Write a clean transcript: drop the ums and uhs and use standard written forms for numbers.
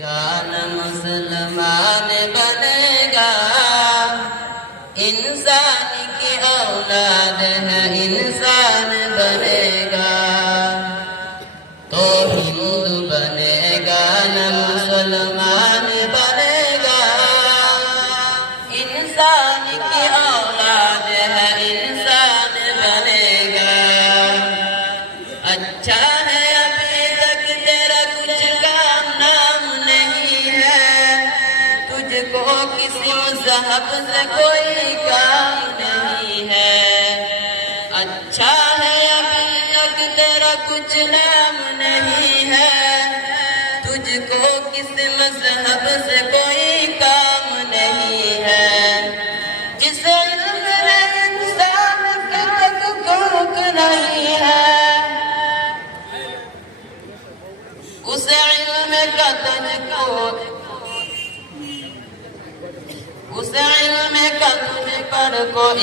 ज्ञान मुसलमान बनेगा, इंसान की औलाद है इंसान बनेगा, तो हिंदू बनेगा न मुसलमान बनेगा, इंसान की औलाद है इंसान बनेगा। अच्छा है अभी तक तेरा कुछ काम नाम नहीं है, तुझको किसी मज़हब से कोई काम नहीं है। अच्छा है अभी तक तेरा कुछ नाम नहीं है, तुझको किसी मज़हब से कोई काम नहीं है। जिसे इल्म इंसान का हक़ नहीं है, उसे इल्म का तुझ पर कोई